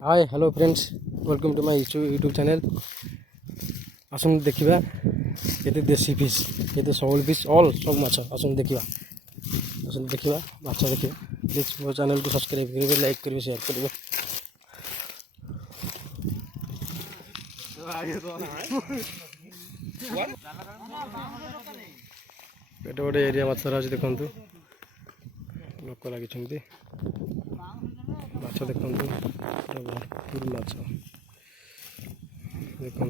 Hi hello friends, welcome to my YouTube channel. आसन देखा ये देसी फिश ये सौल फिश ऑल सब माछ आसन देखा माछ देखा। प्लीज मो चैनल को सब्सक्राइब करेंगे, लाइक करेंगे, शेयर करेंगे। एटे गोटे एरिया माछ धरा देखु लोक लगी माछ देखु भरपूर माछ देखु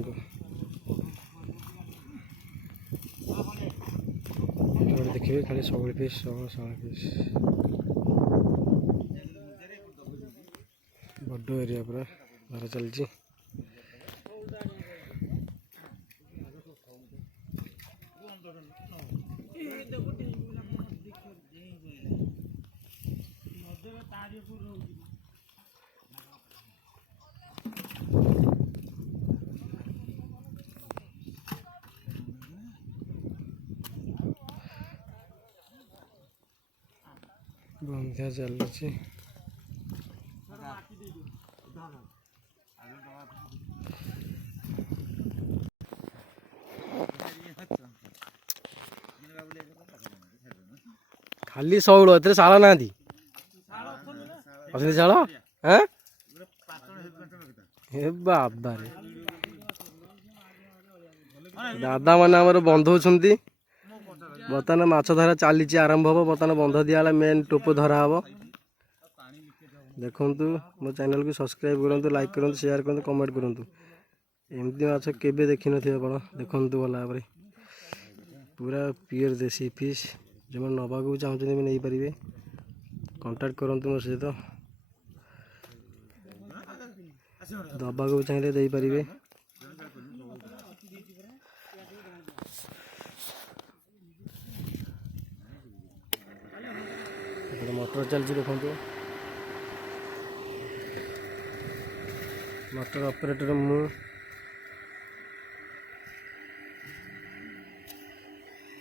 देखिए खाली शौल फिश बड़ एरिया पूरा धरा चलती। बंध्या चलती खाली शौल ए साल ना अच्छे साल हाँ बाबा दादा मैंने बंध होती बर्तमान माछ धरा चली आरंभ हम। बर्तमान बंध दिगला मेन टोप धरा हम। देखु मो चैनल को सब्सक्राइब करूँ, लाइक करूँ, शेयर करूँ, कमेंट करूँ। एमती माछ केवे देखी नी आप देखु भला भाव पूरा प्योर देसी फिश। जो मैंने नवाक भी चाहते भी नहीं पारे, कांटेक्ट करूँ मो सहित। दबाक भी चाहिए दे पारे। मोटर चलती देखु मोटर ऑपरेटर मु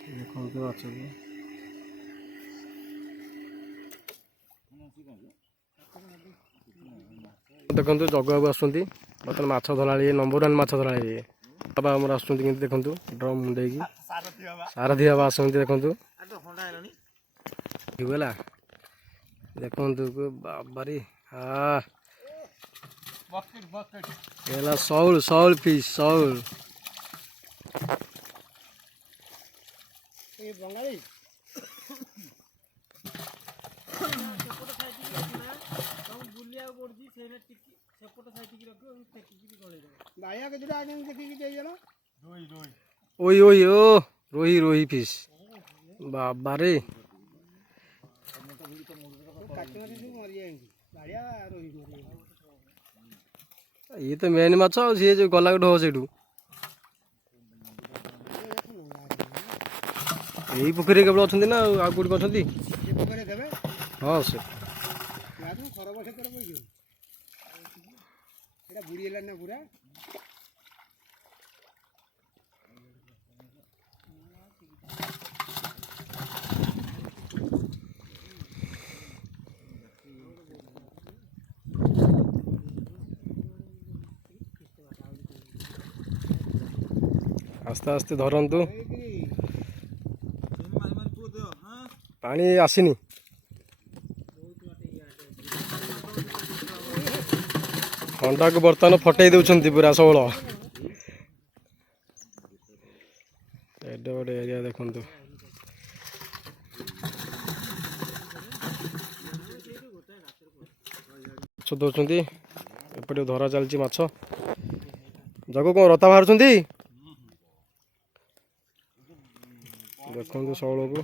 देखु माछ देखु जग बाबू आसुँच बर्तमान माछ धरा नंबर 1 माछ धरा बाबा आमर आसुँच देखु ड्रम मुंडे सारथी बाबा आसुँच देखु गला देखु बाबारी हाँ शौल शौल फिश शौल ओई ओई ओ रोही रोही फिश बाबा रे ये तो मेन माछ सी जो गला ढो से यही पोखरी केवल अच्छा ना आ कौट अच्छा हाँ से आस्ते आस्ते धरतु पानी आसीनी अंडा को बर्तमान फटई दौरान पूरा शौल एडे गोटे एरिया देखु माछ दौरान एपटे धरा चलती माछ जग कौन रता बाहर देखु शौल को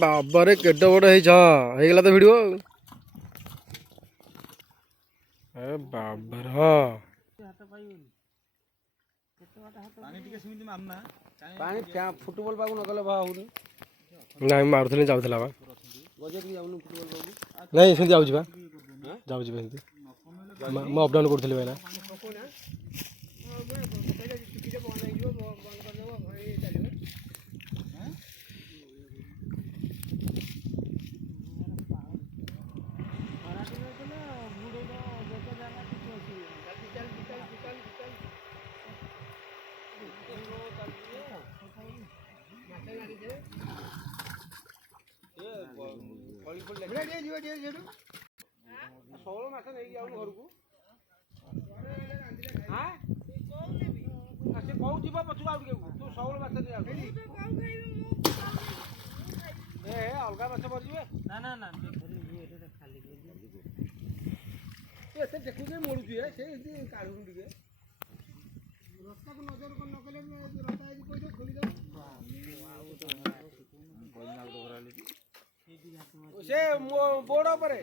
बाबा रे केटे बड़ होगा तो भिड़ बाबा हाँ ପାଣି ଫୁଟବଲ ପାକୁ ନ ଗଲେ ହଉନି। ନାଇଁ ମାରୁଥିଲି ଯାଉଥିଲା ବା ବଜେଟ୍ ଯାଉନି ଫୁଟବଲ ପାକୁ। ନାଇଁ ସେମିତି ଯାଉଛି ବା ଯାଉଛି ସେମିତି ମୁଁ ଅପ୍ ଡାଉନ୍ କରୁଥିଲି ଭାଇନା। ଷୋହଳ ମାସ ନେଇକି ଯାଉନୁ ଘରକୁ। ସେ କୋଉ ଯିବ ପଛକୁ ଆଉ ଟିକେ ତୁ 16 ମାସ ନେଇ ଯାଉଛୁ। ଅଲଗା ମାଛ ମରିଯିବେ। ଏତେ ଦେଖୁଛି ମରୁଛି ସେ କାଢୁନି ଟିକେ ରସ୍ତାକୁ ନଜର ନ କଲେ ରସ୍ତା ଯଦି କହିଦ ଖୋଲିଦେବ। ସେ ବୋର୍ଡ ଉପରେ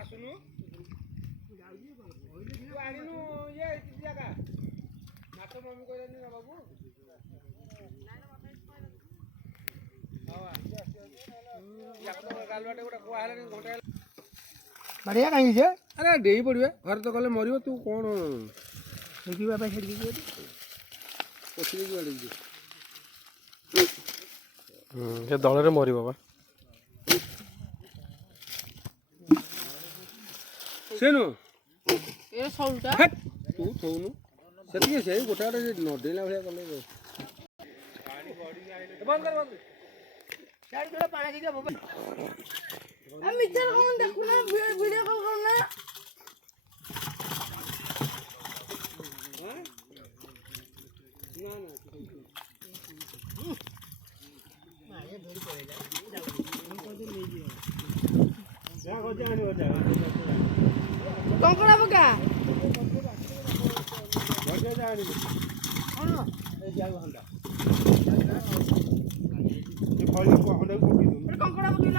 ଆସୁନୁ ଆଣିନୁ ଇଏ ଜାଗା ମାଛ ମମି କହିଲାନି ନା ବାବୁ ବାଡ଼ିଆ କାହିଁକି ଯେ ଆରେ ଡେଇ ପଡ଼ିବେ ଘରେ ତ ଗଲେ ମରିବ ତୁ କ'ଣ ଦେଖିବା ପାଇଁ ଛାଡ଼ିକି ପୋଛି ଦେଇକି ବାଡ଼ିକି ସେ ଦଳରେ ମରିବ ବା ସେନୁ ଏ ସଉଟା ତୁ ଥଉନୁ ସେତିକି ସେ ଗୋଟେ ଗୋଟେ ନଡେଇଲା ଭଳିଆ କଲେ ବନ୍ଦ କର ବନ୍ଦ ମିଛରେ କଣ ଦେଖୁନା ଭିଡ଼ିଓ କଲ୍ କରୁନା କଙ୍କଡ଼ା ପକା କଙ୍କଡ଼ା ପକେଇଲ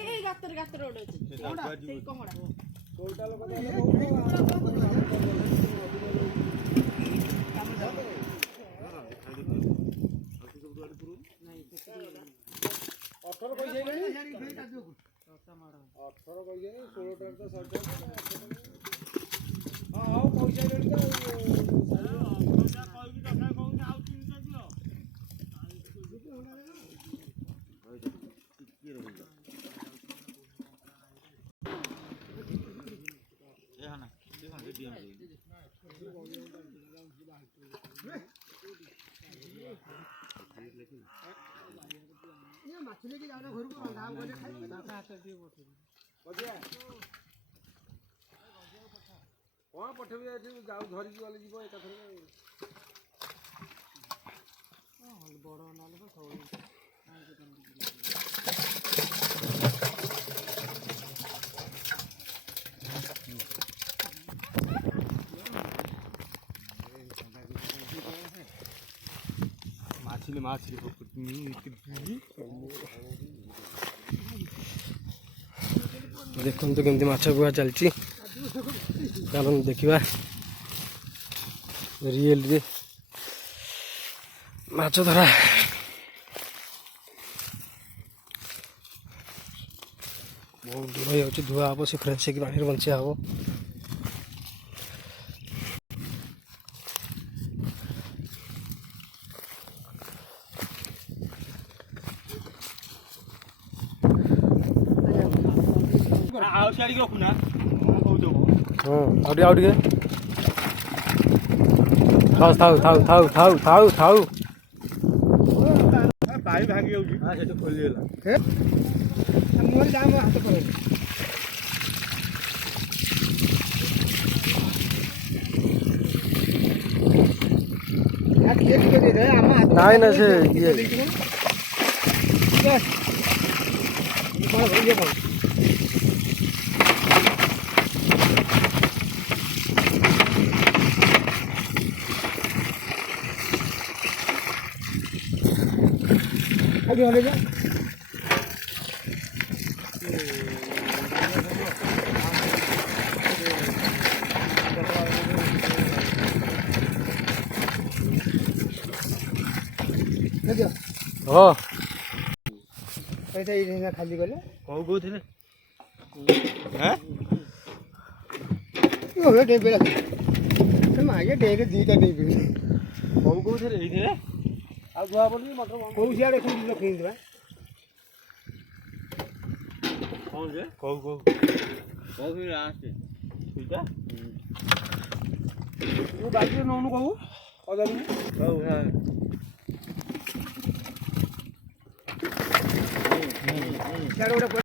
ଏଇ ଗାତରେ ଗୋଟେ ଅଛି ସେଇ କଙ୍କଡ଼ା କ'ଣ ପଠେଇବି ଏଠି ଯାଉ ଧରିକି ଗଲେ ଯିବ ଏକାଥରେ ବଡ଼ ନହେଲେ ତ ମାଛଲି ଦେଖନ୍ତୁ କେମିତି ମାଛ ବୁହା ଚାଲିଛି ଚାଲନ୍ତୁ ଦେଖିବା ରିଏଲରେ ମାଛ ଧରା ବହୁତ ଦୂର ହେଇଯାଉଛି ଧୁଆ ହେବ ସେ ଫ୍ରେଶ ହେଇକି ପାଣିରେ ବଞ୍ଚିଆ ହେବ ଆଉ ସିଆଡ଼ିକି ରଖୁନା ହଁ ଆଉ ଟିକେ ଥାଉ ଥାଉ ଥାଉ ଥାଉ ଥାଉ ଥାଉ ପାଣି ଭାଙ୍ଗି ଯାଉଛି। ହଁ ସେଠି ଖୋଲିଗଲା। ମୋର ଯା ମୋ ହାତ ପଳେଇଲା। ନାଇଁ ନା ସେ ଇଏ ହଁ ଖାଲି ଗଲେ କଉ କହୁଥିଲେ ଆଜ୍ଞା ଡେରେ ଦିଟା ଦେଇଦେବି କଉ କହୁଥିଲେ ଏଇଥିରେ ଆଉ ଧୁଆ ପଡୁଛି ମଟର କୋଉ ସିଆଡେ ରଖିବା କଣ ଯେ କଉ କଉ କଉ ଆସେ ସେଇଟା ତୁ ବାଲ୍ଟିରେ ନଉନୁ କହୁ ଅଧା ଦିନ ହଉ ହଁ ସିଆଡେ ଗୋଟେ